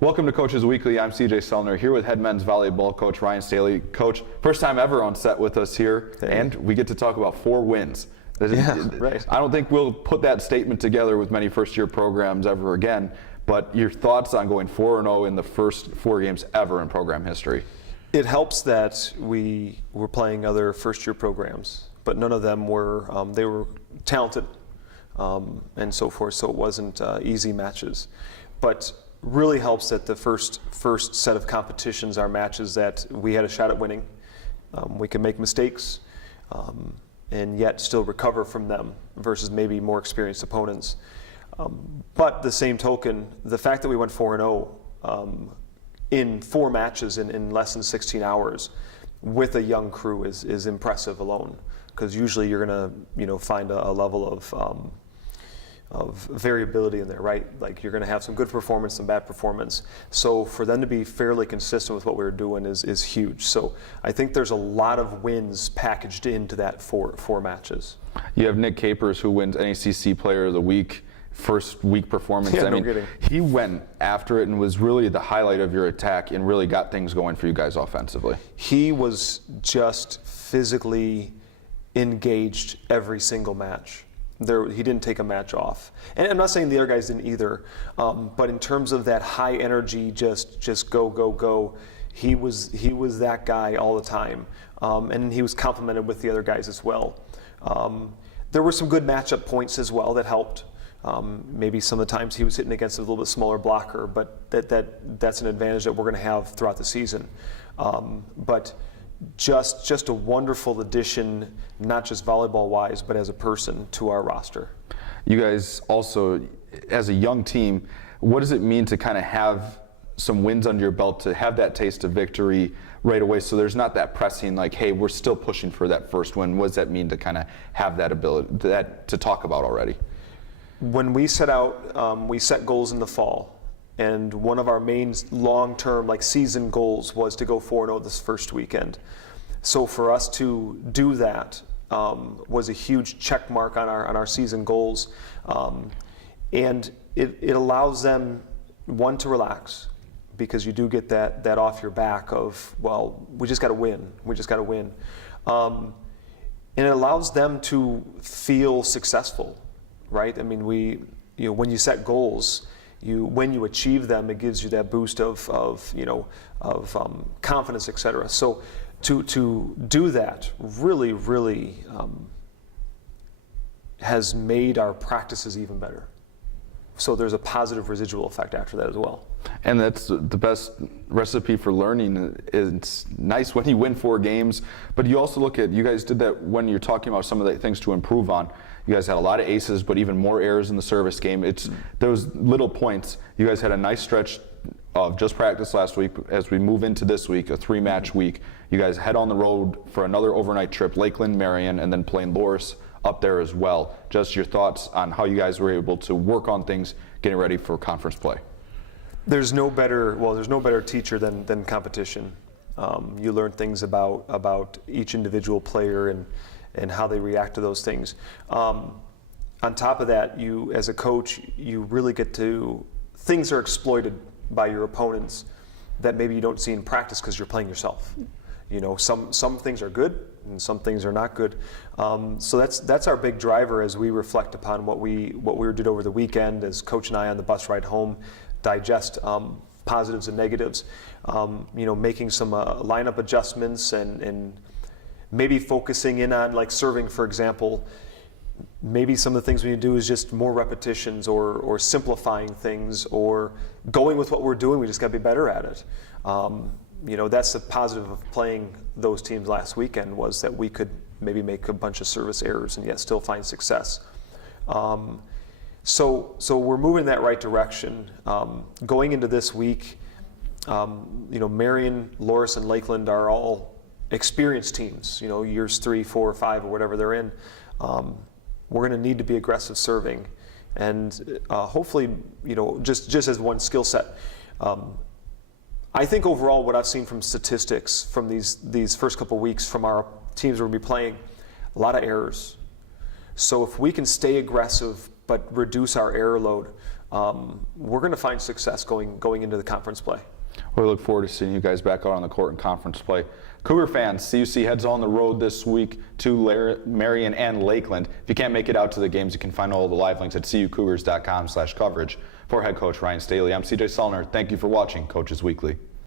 Welcome to Coaches Weekly. I'm CJ Sellner here with head men's volleyball coach Rhyen Staley. Coach, first time ever on set with us here, and we get to talk about 4 wins. Right. I don't think we'll put that statement together with many first-year programs ever again, but your thoughts on going 4-0 in the first 4 games ever in program history? It helps that we were playing other first-year programs, but none of them were, they were talented and so forth, so it wasn't easy matches. But really helps that the first set of competitions are matches that we had a shot at winning. We can make mistakes and yet still recover from them versus maybe more experienced opponents. But the same token, the fact that we went 4-0 in 4 matches in less than 16 hours with a young crew is impressive alone, because usually you're going to find a level of variability in there, right? Like you're going to have some good performance, some bad performance. So for them to be fairly consistent with what we were doing is huge. So I think there's a lot of wins packaged into that four matches. You have Nick Capers, who wins NACC Player of the Week, first week performance. Yeah, I mean, kidding. He went after it and was really the highlight of your attack and really got things going for you guys offensively. He was just physically engaged every single match. He didn't take a match off. And I'm not saying the other guys didn't either, but in terms of that high energy, just go, go, go, he was that guy all the time. And he was complimented with the other guys as well. There were some good matchup points as well that helped. Maybe some of the times he was hitting against a little bit smaller blocker, but that's an advantage that we're going to have throughout the season. But just a wonderful addition, not just volleyball-wise, but as a person to our roster. You guys also, as a young team, what does it mean to kind of have some wins under your belt, to have that taste of victory right away, so there's not that pressing, like, hey, we're still pushing for that first win? What does that mean to kind of have that ability, that to talk about already? When we set out, we set goals in the fall. And one of our main long-term, like season goals, was to go 4-0 this first weekend. So for us to do that was a huge check mark on our season goals, and it allows them, one, to relax, because you do get that off your back of, well, we just got to win, and it allows them to feel successful, right? I mean, when you set goals, when you achieve them, it gives you that boost of confidence, etc. So to do that really has made our practices even better. So there's a positive residual effect after that as well. And that's the best recipe for learning. It's nice when you win 4 games, but you also look at, you guys did that when you're talking about some of the things to improve on. You guys had a lot of aces, but even more errors in the service game. It's those little points. You guys had a nice stretch of just practice last week. As we move into this week, a 3-match week, you guys head on the road for another overnight trip, Lakeland, Marian, and then playing Loris up there as well. Just your thoughts on how you guys were able to work on things getting ready for conference play. There's no better teacher than competition. You learn things about each individual player and how they react to those things. On top of that, you, as a coach, you really get to, things are exploited by your opponents that maybe you don't see in practice because you're playing yourself. Some things are good and some things are not good. So that's our big driver as we reflect upon what we did over the weekend, as Coach and I on the bus ride home digest positives and negatives. Making some lineup adjustments and maybe focusing in on, like, serving, for example. Maybe some of the things we need to do is just more repetitions or simplifying things or going with what we're doing. We just got to be better at it. That's the positive of playing those teams last weekend, was that we could maybe make a bunch of service errors and yet still find success. So we're moving in that right direction. Going into this week, Marian, Loris, and Lakeland are all experienced teams, years 3, 4, 5, or whatever they're in. We're going to need to be aggressive serving, and hopefully, just as one skill set. I think overall, what I've seen from statistics from these first couple weeks from our teams we're going to be playing, a lot of errors. So if we can stay aggressive but reduce our error load, we're going to find success going into the conference play. We look forward to seeing you guys back out on the court in conference play. Cougar fans, CUC heads on the road this week to Marian and Lakeland. If you can't make it out to the games, you can find all the live links at cucougars.com/coverage. For head coach Rhyen Staley, I'm CJ Salner. Thank you for watching Coaches Weekly.